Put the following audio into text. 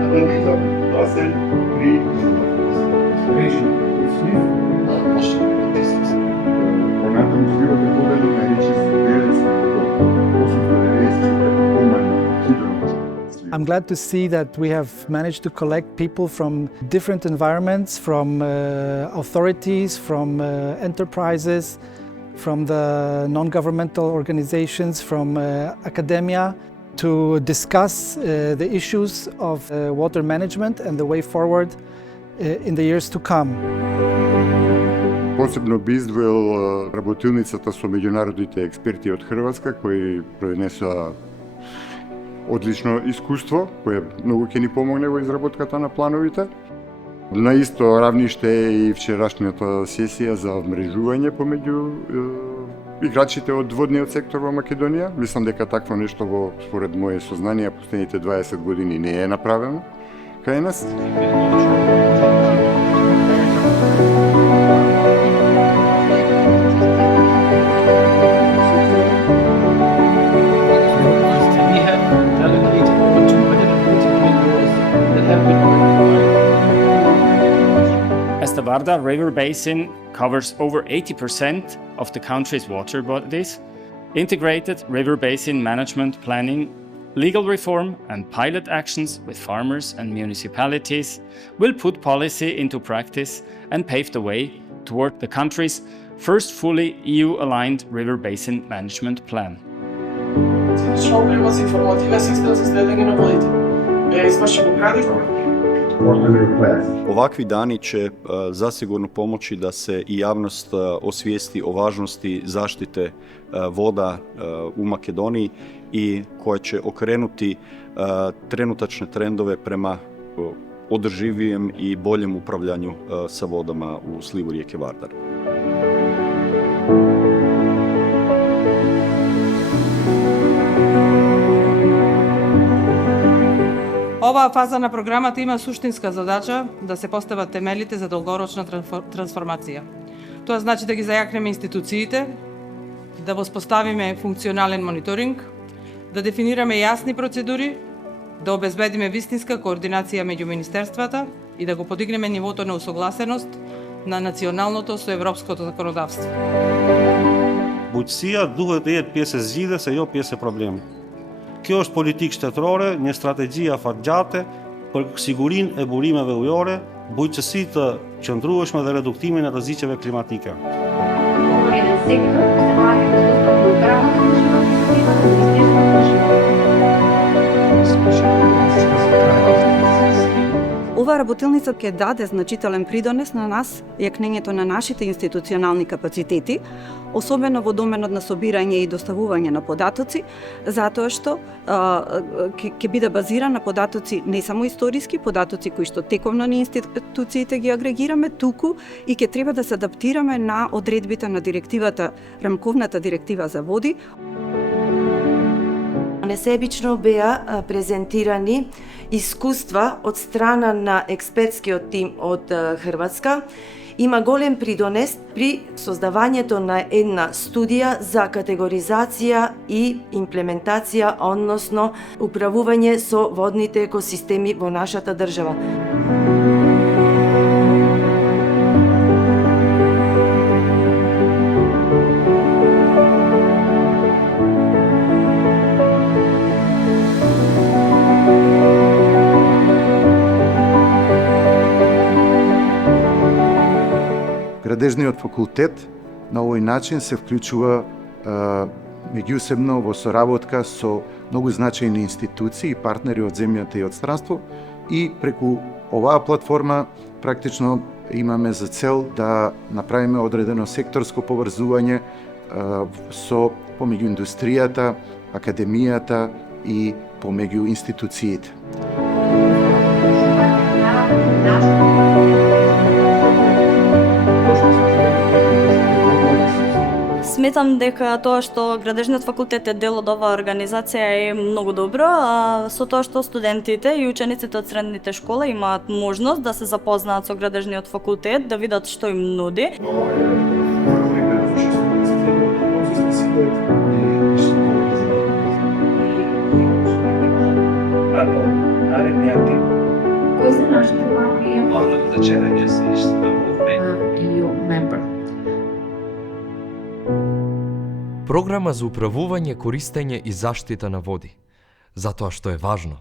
Анализа Басел при понатаму сливате победу на I'm glad to see that we have managed to collect people from different environments, from authorities, from enterprises, from the non-governmental organizations, from academia, to discuss the issues of water management and the way forward in the years to come. Посебно би издвоил работилницата со меѓународните експерти од Хрватска кои пренесоа одлично искуство, кое многу ќе ни помогне во изработката на плановите. На исто равниште и вчерашната сесија за вмрежување помеѓу играчите од водниот сектор во Македонија. Мислам дека такво нешто во според моje сознание последните 20 години не е направено кај нас. As the Vardar River Basin covers over 80% of the country's water bodies, integrated river basin management planning, legal reform and pilot actions with farmers and municipalities will put policy into practice and pave the way toward the country's first fully EU-aligned river basin management plan. Ovakvi dani će zasigurno pomoći da se i javnost osvijesti o važnosti zaštite voda u Makedoniji i koja će okrenuti trenutačne trendove prema održivijem i boljem upravljanju sa vodama u slivu rijeke Vardar. Оваа фаза на програмата има суштинска задача да се постават темелите за долгорочна трансформација. Тоа значи да ги зајакнеме институциите, да воспоставиме функционален мониторинг, да дефинираме јасни процедури, да обезбедиме вистинска координација меѓу министерствата и да го подигнеме нивото на усогласеност на националното со европското законодавство. Бујција дуhet të jetë pjesë e zgjidhjes e jo pjesë e problemit. Kjo është politikë shtetërore, një strategji afatgjate për sigurinë e burimeve ujore, bujqësi të qëndrueshme dhe reduktimin e rreziqeve klimatike. Ова работилница ќе даде значителен придонес на нас, јакнењето на нашите институционални капацитети, особено во доменот на собирање и доставување на податоци, затоа што ќе биде базиран на податоци не само историски, податоци кои што тековно ни институциите ги агрегираме, туку и ќе треба да се адаптираме на одредбите на директивата, рамковната директива за води. Несебично беа презентирани искуства од страна на експертскиот тим од Хрватска. Има голем придонес при создавањето на една студија за категоризација и имплементација, односно управување со водните екосистеми во нашата држава. Градежниот факултет на овој начин се вклучува меѓусебно во соработка со многу значајни институции и партнери од земјата и од странство и преку оваа платформа практично имаме за цел да направиме одредено секторско поврзување со помеѓу индустријата, академијата и помеѓу институциите. Сметам дека тоа што Градежниот факултет е дел од оваа организација е многу добро, а со тоа што студентите и учениците од средните школа имаат можност да се запознаат со Градежниот факултет, да видат што им нуди. Наредниот тип. Кои се нашите важни Значење се EU member? Програма за управување, користење и заштита на води. Затоа што е важно.